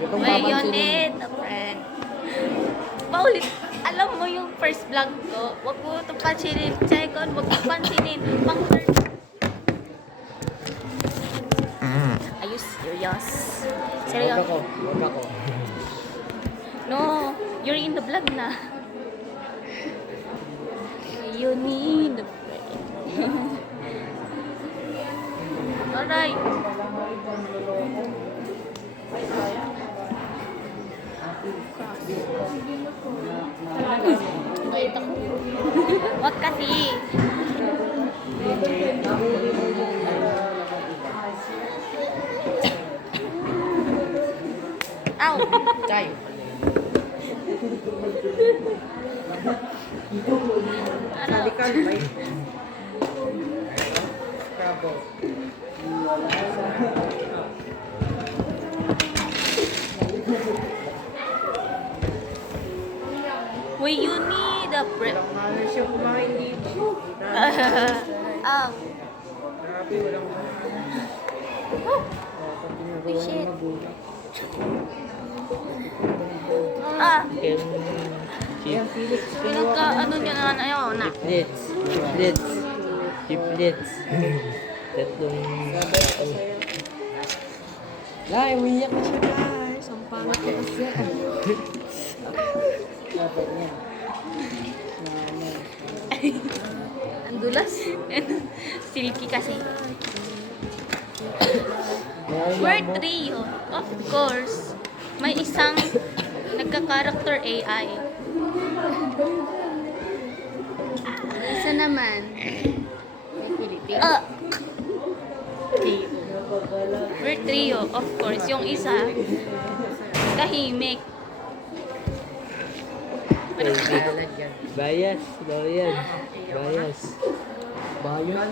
Mayonnaise, friend. Paulit, alam mo yung first vlog ko, wag mo ito pansinin. Second, wag mo pansinin. Pang third. Are you serious? Serious? Wag ako. No, you're in the vlog na. You need a friend. Alright. Wag kasi. Ow! Tayo. Salikan, bay. Crabo. Well, you need a friend. Walang mahal siya kumain dito. Grabe, walang mahal. Oh, shit. Ah, Yan, Felix. pinagka, ano nyo na, ayaw na. Chiplets. Tatlong... Lai, umiyak na siya, guys. Ang pangat ko kasi. Dapat niya. Ang dulas. Silky kasi. Word 3 yun. Of course, may isang nagka-character AI. Isa naman. May Philippines. Word 3 yun. Of course, yung isa, tahimik. Bias daw yan. Bias. Bias.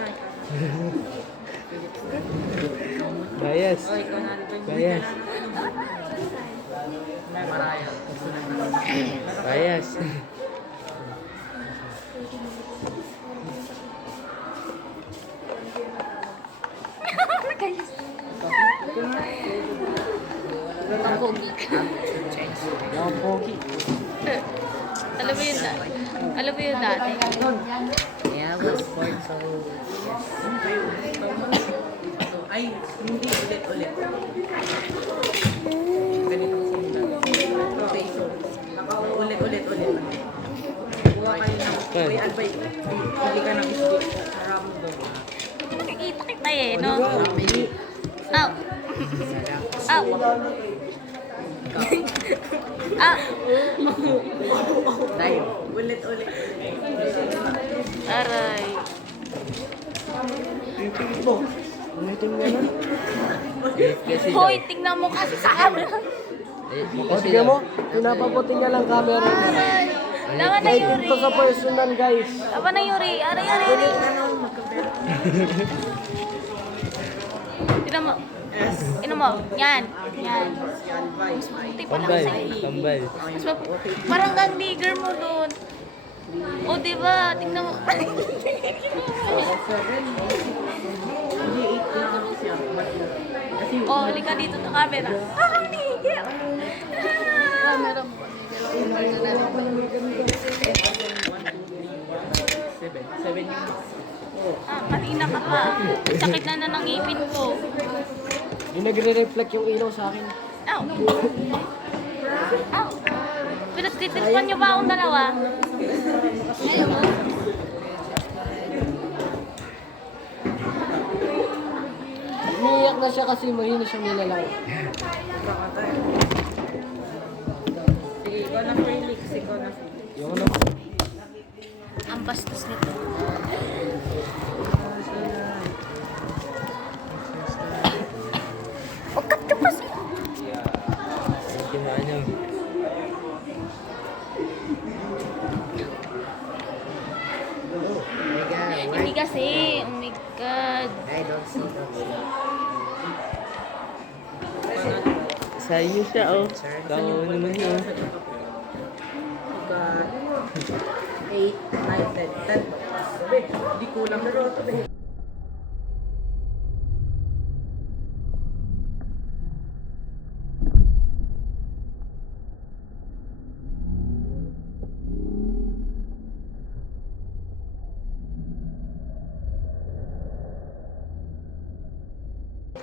Bias. Bias. Ang pogi ka. Ang pogi. Alam mo yun dati. Alam mo yun dati. Yeah, was born so... Ay, hindi ulit. Ganito okay, so ulit. Kuha kayo ng... Uy, albay. Hindi ka ng isdi. Ramdo. Nakikita kita eh, no? Ow! Ow! Ah! Tayo. Ulit. Aray. Ulitin mo na. Kasi Hoy, tingnan mo kasi sa camera. O, tignan mo. Pinapaputin niya lang camera. Laban na Yuri. Ito sa personal, guys. Laban na Yuri. Aray. Tingnan mo. Tingnan mo. Yan. Mas mabuti pa lang sa'yo. Tambal. Parang kang nigger mo doon. O, diba? Tingnan mo. O, halika dito sa camera. Nigger! Camera mo. Kanina ka pa. Sakit na ng ngipin ko. Hindi nagre-reflect yung ilaw sa akin. Ow! Ow! Pinagtitripan niyo ba akong dalawa? Ayaw mo? Umiiyak na siya kasi mahina siyang nilalaw. Sige, ikaw na Felix. Yung ano? Ang bastos nito. Huwag ka tupas. Hindi maano. Hindi kasi. Oh my God. I don't see. Sa'yo siya, oh. Kao naman yun. 8, 9, 10. Hindi kulang na rin.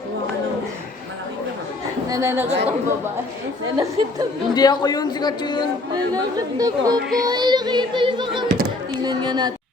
Kuha ka ng malaki na. Nananakit ang babae. Nananakit ang Hindi ako yun, si Kacho yun. Nananakit ang babae. Nakita niyo sa kami. Tingnan nga natin.